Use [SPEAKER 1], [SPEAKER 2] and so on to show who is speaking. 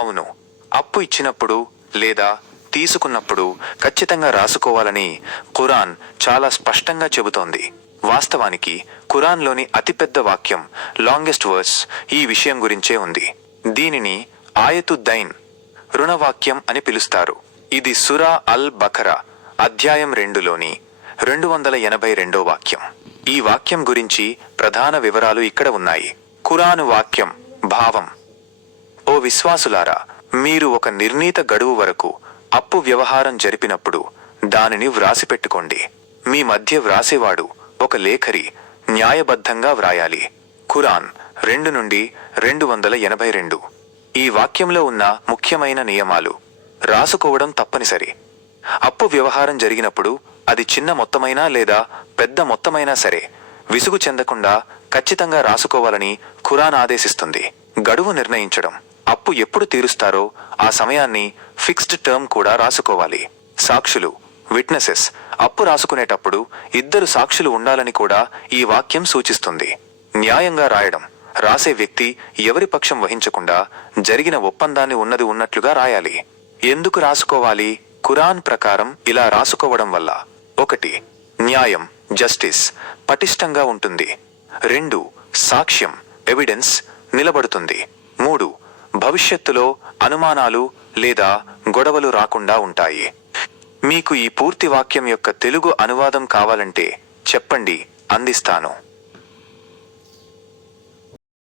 [SPEAKER 1] అవును. అప్పు ఇచ్చినప్పుడు లేదా తీసుకున్నప్పుడు ఖచ్చితంగా రాసుకోవాలని ఖురాన్ చాలా స్పష్టంగా చెబుతోంది. వాస్తవానికి ఖురాన్లోని అతిపెద్ద వాక్యం లాంగెస్ట్ వర్స్ ఈ విషయం గురించే ఉంది. దీనిని ఆయతు దైన్ రుణవాక్యం అని పిలుస్తారు. ఇది సురా అల్ బఖరా అధ్యాయం రెండులోని రెండు వందల ఎనభై రెండో వాక్యం. ఈ వాక్యం గురించి ప్రధాన వివరాలు ఇక్కడ ఉన్నాయి. ఖురాను వాక్యం భావం. విశ్వాసులారా మీరు ఒక నిర్ణీత గడువు వరకు అప్పు వ్యవహారం జరిపినప్పుడు దానిని వ్రాసిపెట్టుకోండి మీ మధ్య వ్రాసేవాడు ఒక లేఖరి న్యాయబద్ధంగా వ్రాయాలి. ఖురాన్ రెండు నుండి రెండు వందల ఎనభై రెండు. ఈ వాక్యంలో ఉన్న ముఖ్యమైన నియమాలు రాసుకోవడం తప్పనిసరి. అప్పు వ్యవహారం జరిగినప్పుడు అది చిన్న మొత్తమైనా లేదా పెద్ద మొత్తమైనా సరే విసుగు చెందకుండా ఖచ్చితంగా రాసుకోవాలని ఖురాన్ ఆదేశిస్తుంది. గడువు నిర్ణయించడం. అప్పు ఎప్పుడు తీరుస్తారో ఆ సమయాన్ని ఫిక్స్డ్ టర్మ్ కూడా రాసుకోవాలి. సాక్షులు విట్నెసెస్ అప్పు రాసుకునేటప్పుడు ఇద్దరు సాక్షులు ఉండాలని కూడా ఈ వాక్యం సూచిస్తుంది. న్యాయంగా రాయడం రాసే వ్యక్తి ఎవరి పక్షం వహించకుండా జరిగిన ఒప్పందాన్ని ఉన్నది ఉన్నట్లుగా రాయాలి. ఎందుకు రాసుకోవాలి? ఖురాన్ ప్రకారం ఇలా రాసుకోవడం వల్ల. ఒకటి న్యాయం జస్టిస్ పటిష్టంగా ఉంటుంది. రెండు సాక్ష్యం ఎవిడెన్స్ నిలబడుతుంది. మూడు భవిష్యత్తులో అనుమానాలు లేదా గొడవలు రాకుండా ఉంటాయి. మీకు ఈ పూర్తి వాక్యం యొక్క తెలుగు అనువాదం కావాలంటే చెప్పండి అందిస్తాను.